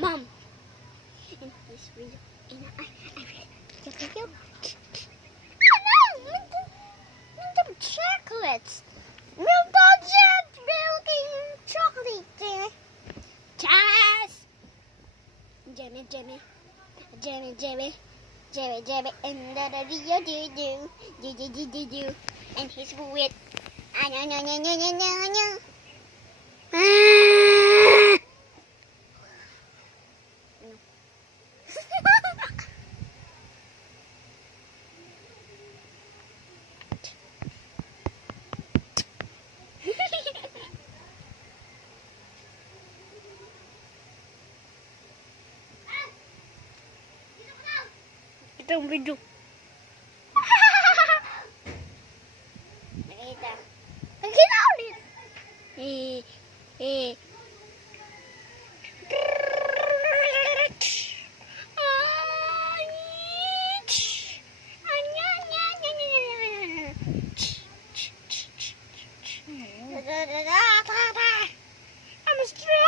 mom. In this video, milk chocolates. Milk chocolate. Chas. Jimmy. And the do. And he's with. No. Kita ang video. Nakita. Nakita ulit. I'm a straw.